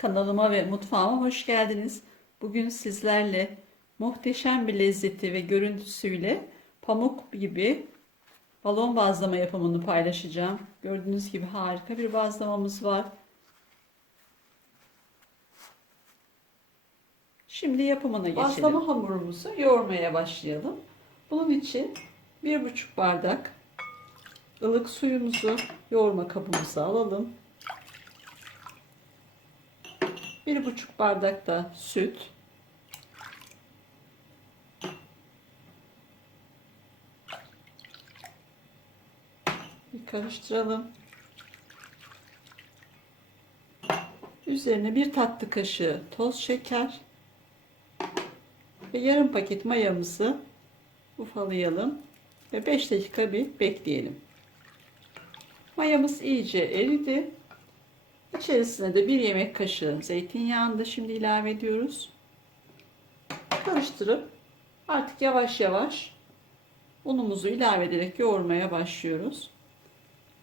Kanalıma ve mutfağıma hoş geldiniz. Bugün sizlerle muhteşem bir lezzeti ve görüntüsüyle pamuk gibi balon bazlama yapımını paylaşacağım. Gördüğünüz gibi harika bir bazlamamız var. Şimdi yapımına geçelim. Bazlama hamurumuzu yoğurmaya başlayalım. Bunun için 1,5 bardak ılık suyumuzu yoğurma kabımıza alalım. Bir buçuk bardak da süt. Bir karıştıralım. Üzerine bir tatlı kaşığı toz şeker ve yarım paket mayamızı ufalayalım ve 5 dakika bir bekleyelim. Mayamız iyice eridi. İçerisine de bir yemek kaşığı zeytinyağını da şimdi ilave ediyoruz. Karıştırıp artık yavaş yavaş unumuzu ilave ederek yoğurmaya başlıyoruz.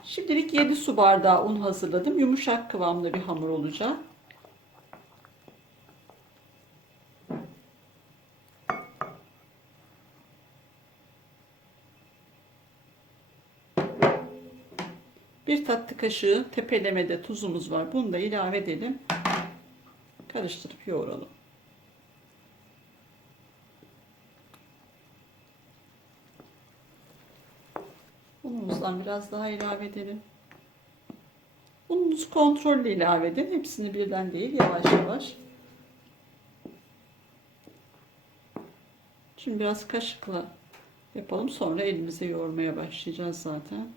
Şimdilik 7 su bardağı un hazırladım. Yumuşak kıvamda bir hamur olacak. Bir tatlı kaşığı tepelemede tuzumuz var. Bunu da ilave edelim. Karıştırıp yoğuralım. Unumuzdan biraz daha ilave edelim. Ununuzu kontrollü ilave edin. Hepsini birden değil, yavaş yavaş. Şimdi biraz kaşıkla yapalım. Sonra elimize yoğurmaya başlayacağız zaten.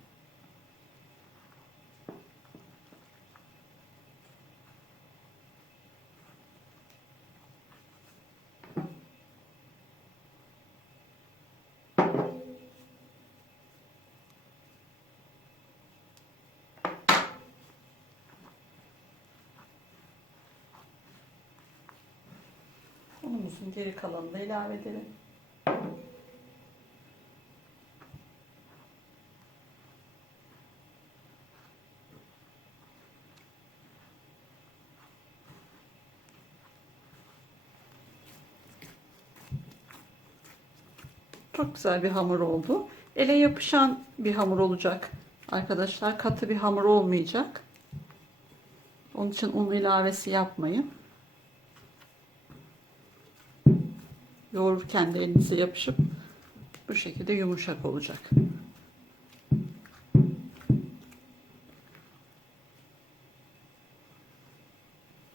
Unumuzun geri kalanını da ilave edelim. Çok güzel bir hamur oldu. Ele yapışan bir hamur olacak arkadaşlar. Katı bir hamur olmayacak. Onun için un ilavesi yapmayın. Yoğururken de elinize yapışıp bu şekilde yumuşak olacak.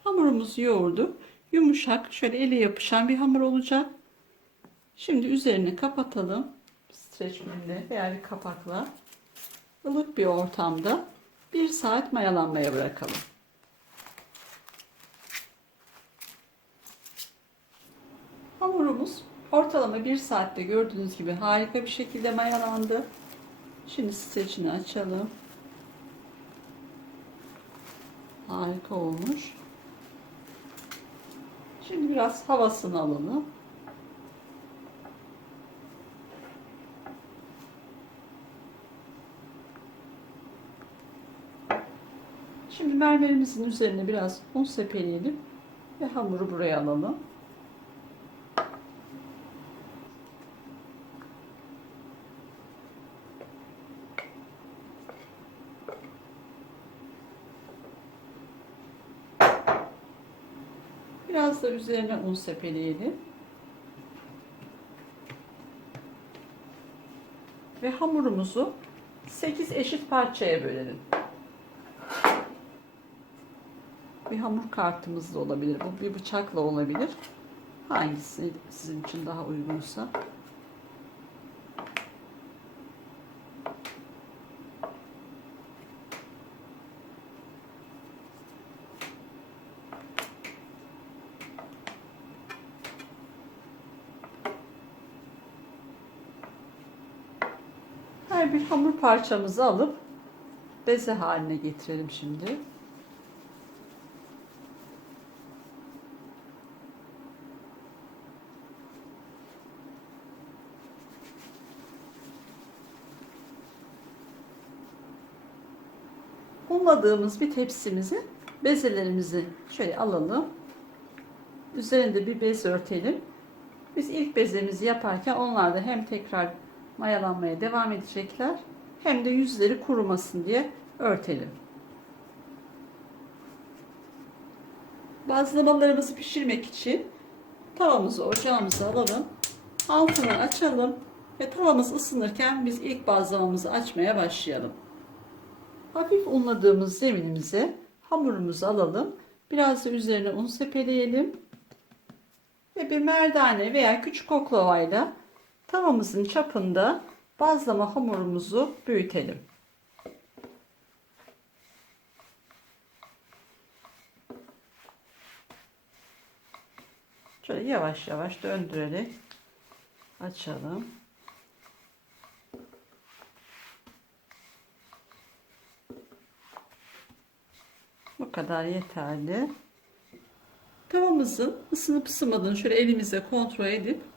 Hamurumuzu yoğurduk. Yumuşak, şöyle ele yapışan bir hamur olacak. Şimdi üzerini kapatalım. Streç filmle veya bir kapakla. ılık bir ortamda bir saat mayalanmaya bırakalım. Ortalama bir saatte gördüğünüz gibi harika bir şekilde mayalandı. Şimdi streçini açalım. Harika olmuş. Şimdi biraz havasını alalım. Şimdi mermerimizin üzerine biraz un sepeleyelim ve hamuru buraya alalım. Biraz da üzerine un sepeleyelim. Ve hamurumuzu 8 eşit parçaya bölelim. Bir hamur kartımız da olabilir. Bu bir bıçakla olabilir. Hangisi sizin için daha uygunsa. Her bir hamur parçamızı alıp beze haline getirelim şimdi. Unladığımız bir tepsimizi Bezelerimizi şöyle alalım. Üzerinde bir bez örtelim. Biz ilk bezemizi yaparken onlar da hem tekrar mayalanmaya devam edecekler hem de yüzleri kurumasın diye örtelim. Bazlamalarımızı pişirmek için tavamızı ocağımıza alalım. Altını açalım ve tavamız ısınırken biz ilk bazlamamızı açmaya başlayalım. Hafif unladığımız zeminimize hamurumuzu alalım. Biraz da üzerine un sepeleyelim. Ve bir merdane veya küçük oklavayla tavamızın çapında bazlama hamurumuzu büyütelim. Şöyle yavaş yavaş döndürerek açalım. Bu kadar yeterli. Tavamızın ısınıp ısınmadığını şöyle elimizle kontrol edip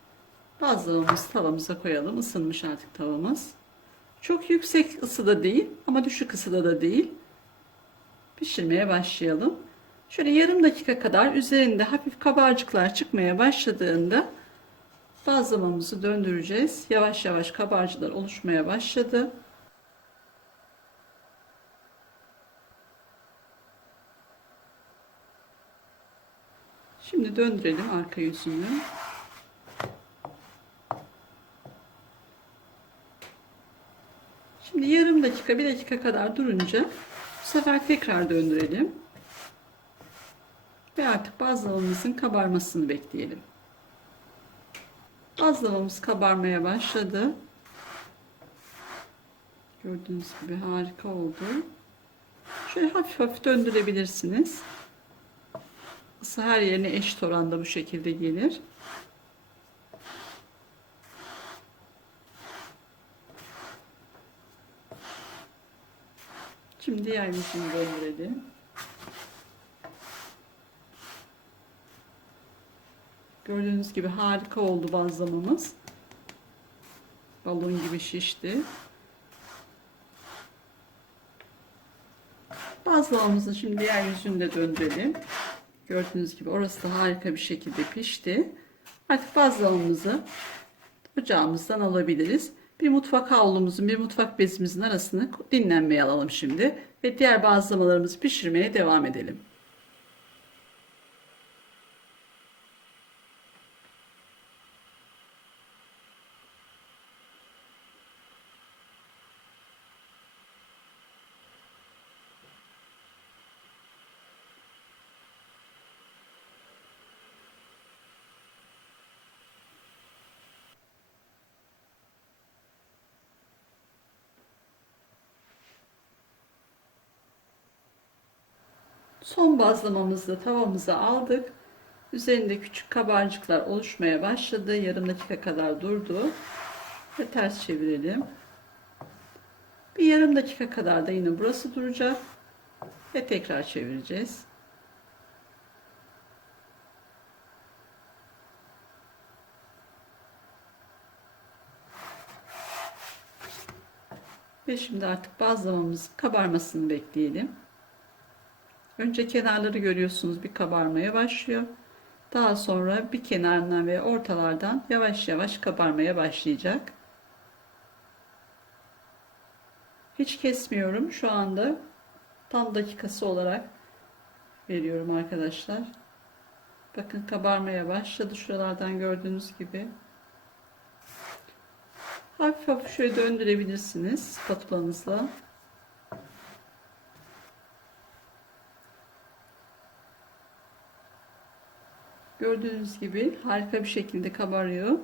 bazlamamızı tavamıza koyalım. Isınmış artık tavamız. Çok yüksek ısıda değil ama düşük ısıda da değil. Pişirmeye başlayalım. Şöyle yarım dakika kadar üzerinde hafif kabarcıklar çıkmaya başladığında bazlamamızı döndüreceğiz. Yavaş yavaş kabarcıklar oluşmaya başladı. Şimdi döndürelim arka yüzünü. Şimdi yarım dakika, bir dakika kadar durunca bu sefer tekrar döndürelim. Ve artık bazlamamızın kabarmasını bekleyelim. Bazlamamız kabarmaya başladı. Gördüğünüz gibi harika oldu. Şöyle hafif hafif döndürebilirsiniz. Isı her yerine eşit oranda bu şekilde gelir. Şimdi yüzünü döndürelim. Gördüğünüz gibi harika oldu bazlamamız. Balon gibi şişti. Bazlamamızı şimdi diğer yüzünü de döndürelim. Gördüğünüz gibi orası da harika bir şekilde pişti. Artık bazlamamızı ocağımızdan alabiliriz. Bir mutfak havlumuzun, bir mutfak bezimizin arasını dinlenmeye alalım şimdi. Ve diğer bazlamalarımızı pişirmeye devam edelim. Son bazlamamızı tavamıza aldık. Üzerinde küçük kabarcıklar oluşmaya başladı. Yarım dakika kadar durdu. Ve ters çevirelim. Bir yarım dakika kadar da yine burası duracak. Ve tekrar çevireceğiz. Ve şimdi artık bazlamamızın kabarmasını bekleyelim. Önce kenarları görüyorsunuz bir kabarmaya başlıyor. Daha sonra bir kenarından ve ortalardan yavaş yavaş kabarmaya başlayacak. Hiç kesmiyorum. Şu anda tam dakikası olarak veriyorum arkadaşlar. Bakın kabarmaya başladı. Şuralardan gördüğünüz gibi. Hafif hafif şöyle döndürebilirsiniz spatulanızla. Gördüğünüz gibi harika bir şekilde kabarıyor.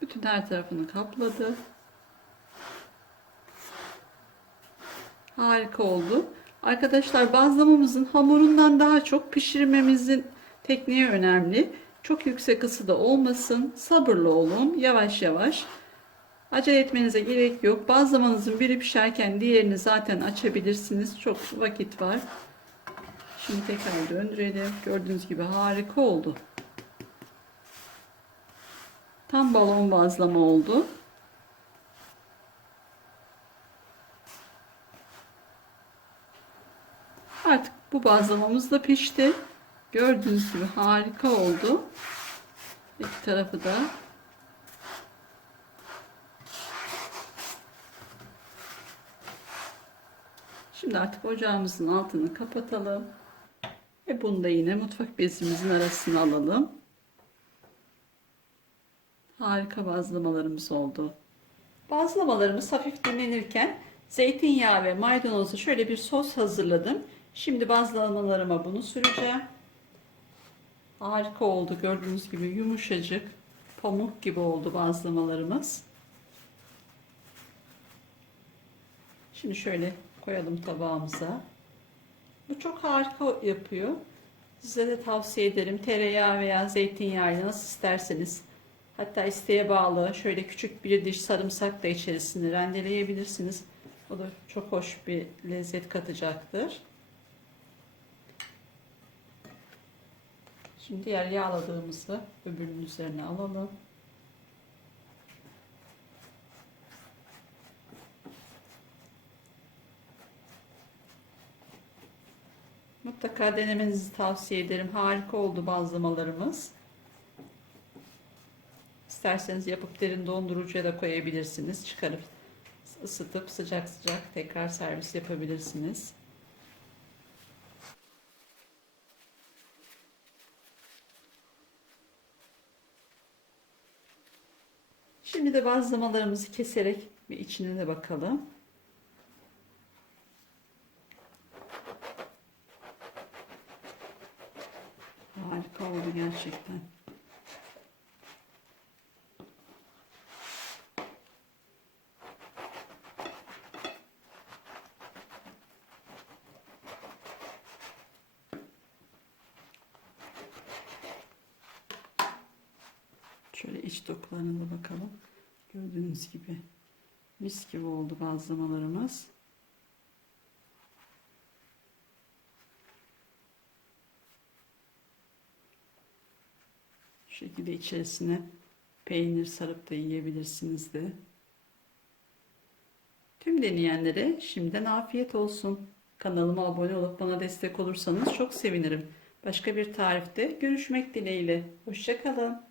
Bütün her tarafını kapladı. Harika oldu. Arkadaşlar bazlamamızın hamurundan daha çok pişirmemizin tekniği önemli. Çok yüksek ısıda olmasın. Sabırlı olun. Yavaş yavaş. Acele etmenize gerek yok. Bazlamanızın biri pişerken diğerini zaten açabilirsiniz. Çok vakit var. Şimdi tekrar döndürelim. Gördüğünüz gibi harika oldu. Tam balon bazlama oldu. Bu bazlamamız da pişti. Gördüğünüz gibi harika oldu. İki tarafı da. Şimdi artık ocağımızın altını kapatalım. Ve bunu da yine mutfak bezimizin arasına alalım. Harika bazlamalarımız oldu. Bazlamalarımız hafif dinlenirken zeytinyağı ve maydanozlu şöyle bir sos hazırladım. Şimdi bazlamalarıma bunu süreceğim. Harika oldu. Gördüğünüz gibi yumuşacık, pamuk gibi oldu bazlamalarımız. Şimdi şöyle koyalım tabağımıza. Bu çok harika yapıyor. Size de tavsiye ederim. Tereyağı veya zeytinyağıyla nasıl isterseniz. Hatta isteğe bağlı şöyle küçük bir diş sarımsak da içerisine rendeleyebilirsiniz. O da çok hoş bir lezzet katacaktır. Şimdi diğer yağladığımızı öbürünün üzerine alalım. Mutlaka denemenizi tavsiye ederim. Harika oldu bazlamalarımız. İsterseniz yapıp derin dondurucuya da koyabilirsiniz. Çıkarıp ısıtıp sıcak sıcak tekrar servis yapabilirsiniz. Şimdi de bazlamalarımızı keserek bir içine de bakalım. Harika oldu gerçekten. Şöyle iç dokularına da bakalım. Gördüğünüz gibi mis gibi oldu bazlamalarımız. Şekilde içerisine peynir sarıp da yiyebilirsiniz de. Tüm deneyenlere şimdiden afiyet olsun. Kanalıma abone olup bana destek olursanız çok sevinirim. Başka bir tarifte görüşmek dileğiyle. Hoşçakalın.